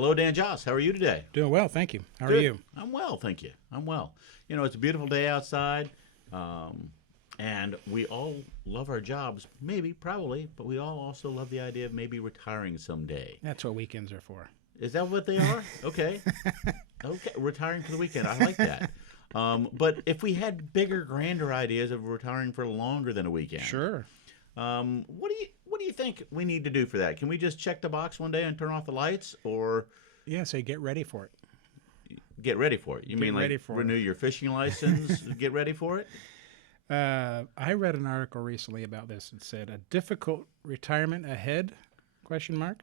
Hello, Dan Joss. How are you today? Doing well, thank you. How are Good. you? I'm well, thank you. I'm well. It's a beautiful day outside, and we all love our jobs, maybe, probably, but we all also love the idea of maybe retiring someday. That's what weekends are for. Is that what they are? Okay. Okay, retiring for the weekend. I like that. But if we had bigger, grander ideas of retiring for longer than a weekend, Sure. what do you think we need to do for that? Can we just check the box one day and turn off the lights, or Yeah, so get ready for it. get ready for it? You Get mean ready like for renew it. your fishing license? Get ready for it? I read an article recently about this. It said a difficult retirement ahead? Question mark.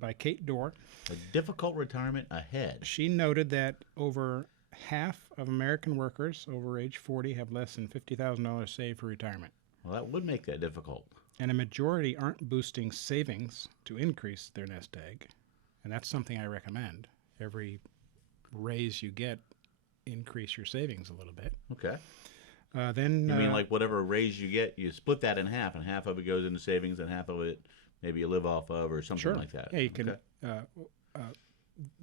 By Kate Dorr. A difficult retirement ahead. She noted that over half of American workers over age 40 have less than $50,000 saved for retirement, Well, that would make that difficult. and a majority aren't boosting savings to increase their nest egg, and that's something I recommend. Every raise you get, increase your savings a little bit. Okay. Then You mean like whatever raise you get, you split that in half, and half of it goes into savings, and half of it maybe you live off of, or something sure. like that. Yeah, you can. Okay.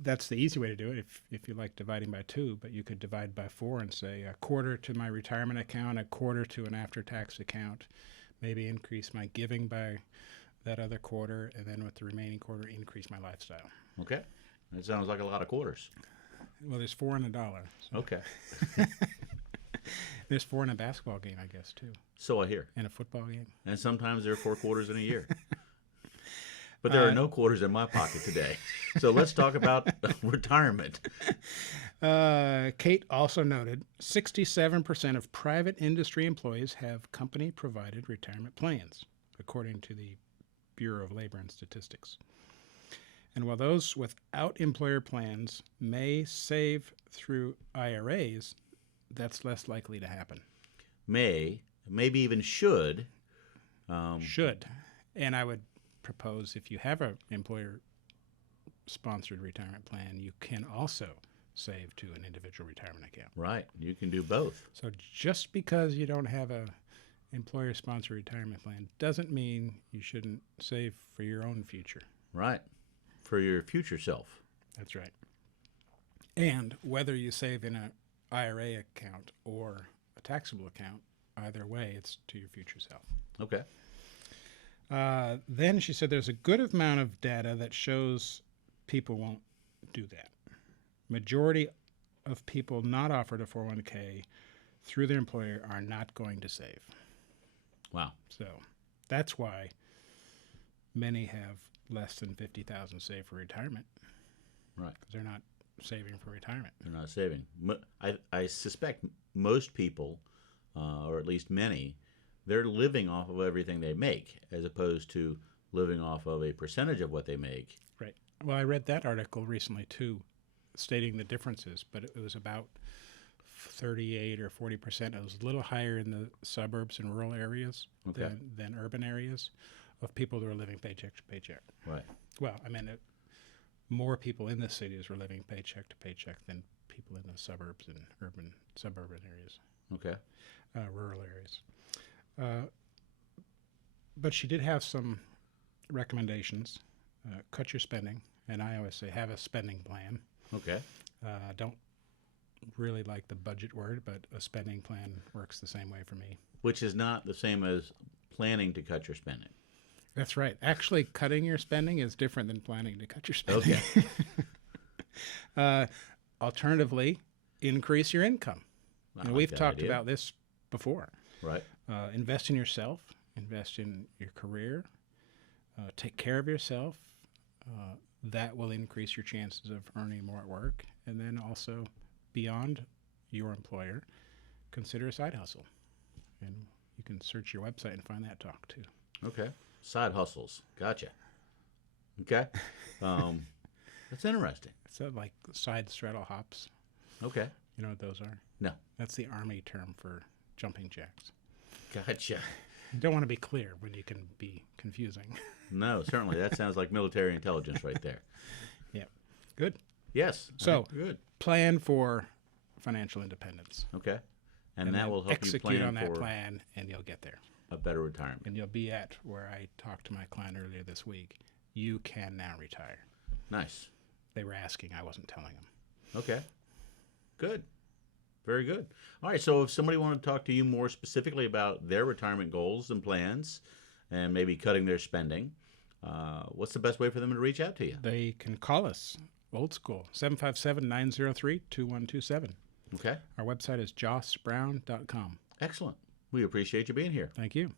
That's the easy way to do it if you like dividing by two, but you could divide by four and say a quarter to my retirement account, a quarter to an after-tax account, maybe increase my giving by that other quarter, and then with the remaining quarter, increase my lifestyle. Okay. That sounds like a lot of quarters. Well, there's four in a dollar. So Okay. there's four in a basketball game, I guess, too, So I hear. and a football game. And sometimes there are 4 quarters in a year. But there are no quarters in my pocket today. So let's talk about retirement. Kate also noted 67% of private industry employees have company-provided retirement plans, according to the Bureau of Labor and Statistics. And while those without employer plans may save through IRAs, that's less likely to happen. Maybe even should. Should. And I would propose if you have an employer-sponsored retirement plan, you can also save to an individual retirement account. Right. You can do both. So just because you don't have a employer-sponsored retirement plan doesn't mean you shouldn't save for your own future. Right. For your future self. That's right. And whether you save in an IRA account or a taxable account, either way, it's to your future self. Okay. Then she said there's a good amount of data that shows people won't do that. Majority of people not offered a 401k through their employer are not going to save. Wow. So that's why many have less than 50,000 saved for retirement. Right. Because they're not saving for retirement. They're not saving. I suspect most people, or at least many, they're living off of everything they make, as opposed to living off of a percentage of what they make. Right. Well, I read that article recently too, stating the differences, but it was about 38 or 40%. It was a little higher in the suburbs and rural areas than urban areas of people that are living paycheck to paycheck. Right. Well, I mean, more people in the cities were living paycheck to paycheck than people in the suburbs and suburban areas, Okay. rural areas. But she did have some recommendations. Cut your spending, and I always say have a spending plan. Okay. Don't really like the budget word, but a spending plan works the same way for me. Which is not the same as planning to cut your spending. That's right. Actually, cutting your spending is different than planning to cut your spending. Okay. Alternatively, increase your income. I And like we've that talked idea. about this before. Right. Invest in yourself, invest in your career, take care of yourself. That will increase your chances of earning more at work. And then also, beyond your employer, consider a side hustle. And you can search your website and find that talk too. Okay. Side hustles. Gotcha. Okay. That's interesting. So like side straddle hops. Okay. You know what those are? No. That's the Army term for jumping jacks. Gotcha. You don't want to be clear when you can be confusing. No, certainly. That sounds like military intelligence right there. Yeah. Good. Yes. So- good. Plan for financial independence. Okay. And that then will help you execute plan on that for plan, and you'll get there. a better retirement. And you'll be at where I talked to my client earlier this week. You can now retire. Nice. they were asking. I wasn't telling them. Okay. Good. Very good. All right. So if somebody wanted to talk to you more specifically about their retirement goals and plans and maybe cutting their spending, what's the best way for them to reach out to you? They can call us, old school, 757-903-2127. Okay. Our website is jossbrown.com. Excellent. We appreciate you being here. Thank you.